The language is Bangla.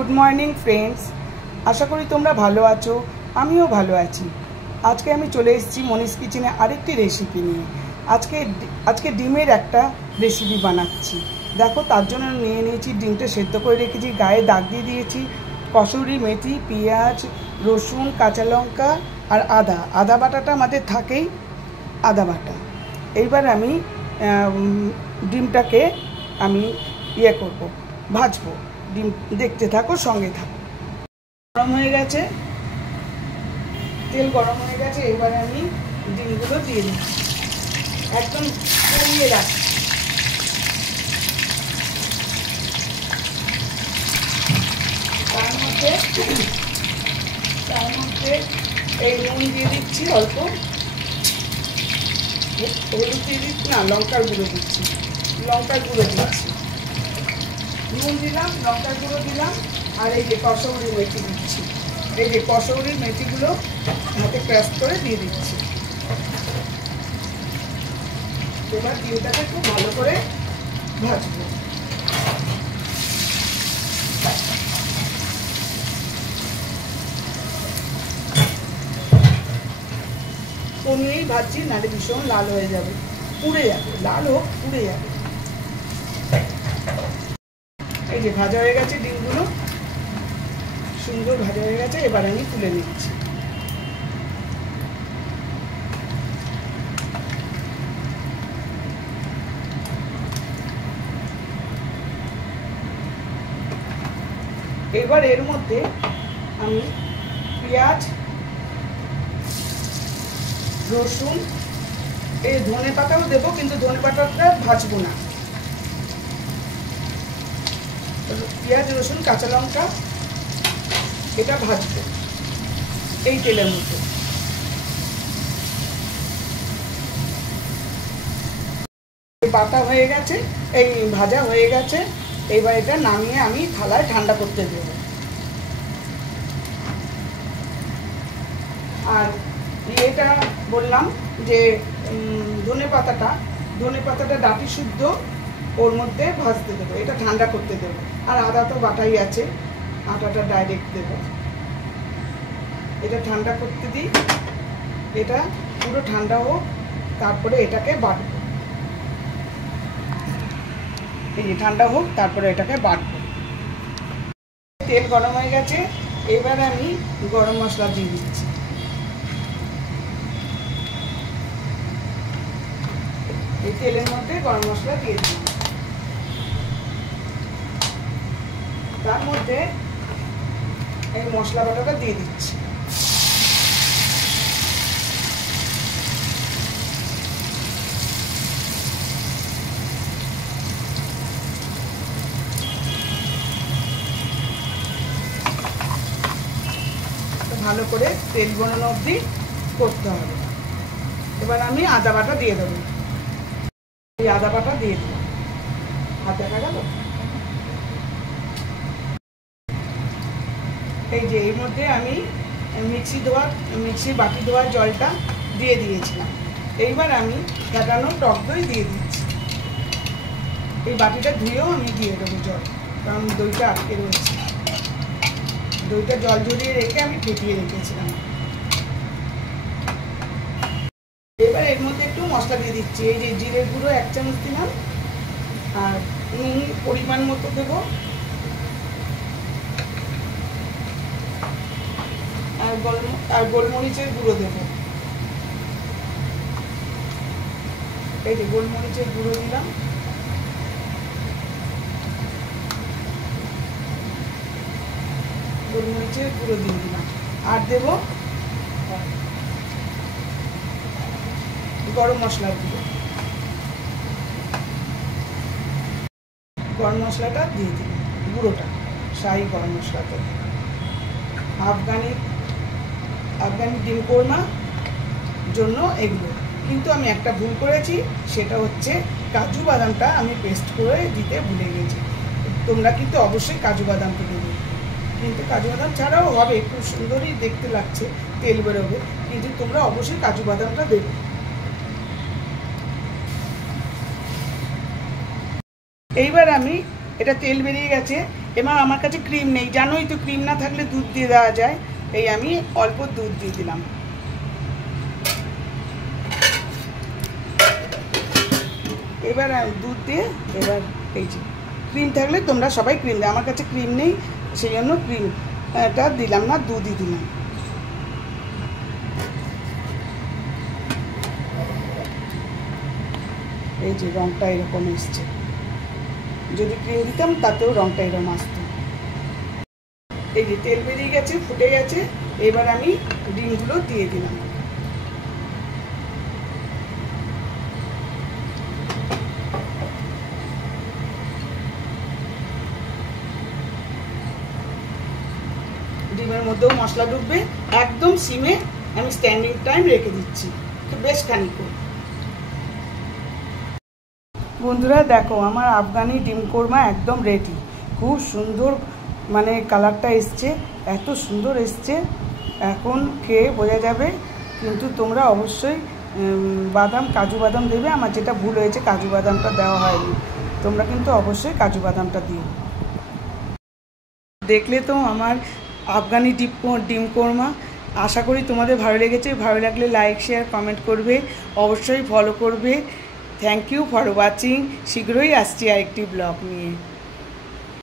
गुड मर्निंग फ्रेंड्स, आशा करी तोमरा भालो आछो, आमिओ भालो आछि। आज के आमी चले एसेछि मनीष किचेने आरेकटी रेसिपि निये। आज के डिमेर एकटा रेसिपि बानाच्छि। देखो तार जोन्नो निये निয়েছি ডিমটা সেদ্ধ করে রেখেছি, গায়ে দাগ দিয়ে দিয়েছি কসুরি মেথি, পেঁয়াজ, রসুন, কাঁচা লঙ্কা আর আদা বাটাটা আমাদের থাকেই, আদা বাটা। এইবার আমি ডিমটাকে আমি ইয়ে করব, ভাজবো। ডিম দেখতে থাকো, সঙ্গে থাকো। গরম হয়ে গেছে, তেল গরম হয়ে গেছে। এবার আমি ডিমগুলো দিয়ে দিচ্ছি, একদম কমিয়ে রাখছি। তার মধ্যে এই নুন দিয়ে দিচ্ছি, অল্প হলুদ দিয়ে দিচ্ছি, না লঙ্কার গুঁড়ো দিচ্ছি, লঙ্কার গুঁড়ো দিচ্ছি, নুন দিলাম, লঙ্কার গুঁড়ো দিলাম, আর এই যে কসৌরি মেথি দিচ্ছি। এই যে কসৌরি মেথিগুলো হাতে ক্রাশ করে দিয়ে দিচ্ছি। এবার ডিমটাকে খুব ভালো করে ভাজবো। কমিয়েই ভাজছি, নাহলে ভীষণ লাল হয়ে যাবে, পুড়ে যাবে। লাল হোক, পুড়ে যাবে। এই যে ভাজা হয়ে গেছে ডিমগুলো, সুন্দর ভাজা হয়ে গেছে। এবার আমি তুলে নিচ্ছি। এবার এর মধ্যে আমি পেঁয়াজ, রসুন, এই ধনে পাতাও দেবো, কিন্তু ধনে পাতাটা ভাজবো না। পেঁয়াজ, রসুন, কাঁচা লঙ্কা এটা ভাজবো এই তেলের মধ্যে। বাটা হয়ে গেছে, এই ভাজা হয়ে গেছে। এইবার এটা নামিয়ে আমি থালায় ঠান্ডা করতে দেব। আর এটা বললাম যে ধনে পাতাটা ডাঁটি শুদ্ধ ওর মধ্যে ভাজতে দেবো, এটা ঠান্ডা করতে দেবো। আর আদা তো বাটাই আছে, আটাটা ডাইরেক্ট দেবো। এটা ঠান্ডা করতে দিই, এটা পুরো ঠান্ডা হোক, তারপরে এটাকে বাটবো। এই যে ঠান্ডা হোক, তারপরে এটাকে বাটবো। তেল গরম হয়ে গেছে, এবার আমি গরম মশলা দিয়ে দিচ্ছি। এই তেলের মধ্যে গরম মশলা দিয়ে দিচ্ছি। তার মধ্যে এই মশলা বাটাটা দিয়ে দিচ্ছি। ভালো করে তেল বনানো অবধি করতে হবে। এবার আমি আদা বাটা দিয়ে দেবো। এই আদা বাটা দিয়ে দেবো। হাত দেখা গেল? এই যে এর মধ্যে আমি মিক্সি বাটি ধোয়ার জলটা দিয়ে দিয়েছিলাম। এইবার আমি ফেটানো টক দই দিয়ে দিচ্ছি। এই বাটিটা ধুয়েও আমি দিয়ে দেবো জল, কারণ দইটা আটকে রয়েছে। দইটা জল ঝরিয়ে রেখে আমি ফেটিয়ে রেখেছিলাম। এবার এর মধ্যে একটু মশলা দিয়ে দিচ্ছি। এই যে জিরের গুঁড়ো 1 চামচ দিলাম, আর নুন পরিমাণ মতো দেবো, আর গোলমরিচের গুঁড়ো দেবো। এই যে গোলমরিচের গুঁড়ো দিলাম, গোলমরিচের গুঁড়ো দিয়ে দিলাম। আর দেবো গরম মশলার গুঁড়ো। গরম মশলাটা দিয়ে দিলাম, গুঁড়োটা, শাহি গরম মশলাটা। আফগানি ডিম কোরমা জন্য এগুলো। কিন্তু আমি একটা ভুল করেছি, সেটা হচ্ছে কাজু বাদামটা আমি পেস্ট করে দিতে ভুলে গেছি। তোমরা কিন্তু অবশ্যই কাজু বাদামটা দেবে, কিন্তু কাজু বাদাম ছাড়াও হবে, খুব সুন্দরই দেখতে লাগছে, তেল বেরোবে, কিন্তু তোমরা অবশ্যই কাজু বাদামটা দেবে। এইবার আমি এটা তেল বেরিয়ে গেছে, এবার আমার কাছে ক্রিম নেই, জানোই তো ক্রিম না থাকলে দুধ দিয়ে দেওয়া যায়, এই আমি অল্প দুধ দিয়ে দিলাম। এবার দুধ দিয়ে এবার এই যে ক্রিম থাকলে তোমরা সবাই ক্রিম দাও, আমার কাছে ক্রিম নেই সেই জন্য ক্রিমটা দিলাম না, দুধই দিলাম। এই যে রঙটা এরকম এসছে, যদি ক্রিম দিতাম তাতেও রঙটা এরকম আসতো। এই যে তেল বেরিয়ে গেছে, ফুটে গেছে, এবার আমি ডিমগুলো দিয়ে দিলাম। ডিমের মধ্যেও মশলা ঢুকবে, একদম সিমে আমি স্ট্যান্ডিং টাইম রেখে দিচ্ছি তো বেশ খানিকক্ষণ। বন্ধুরা দেখো আমার আফগানি ডিম কোরমা একদম রেডি, খুব সুন্দর মানে কালারটা এসছে, এত সুন্দর এসছে, এখন খেয়ে বোঝা যাবে। কিন্তু তোমরা অবশ্যই বাদাম, কাজু বাদাম দেবে, আমার যেটা ভুল হয়েছে কাজু বাদামটা দেওয়া হয়নি, তোমরা কিন্তু অবশ্যই কাজু বাদামটা দিও। দেখলে তো আমার আফগানি ডিম কোরমা, আশা করি তোমাদের ভালো লেগেছে। ভালো লাগলে লাইক, শেয়ার, কমেন্ট করবে, অবশ্যই ফলো করবে। Thank you for watching. শীঘ্রই আসছি আরেকটি ব্লগ নিয়ে।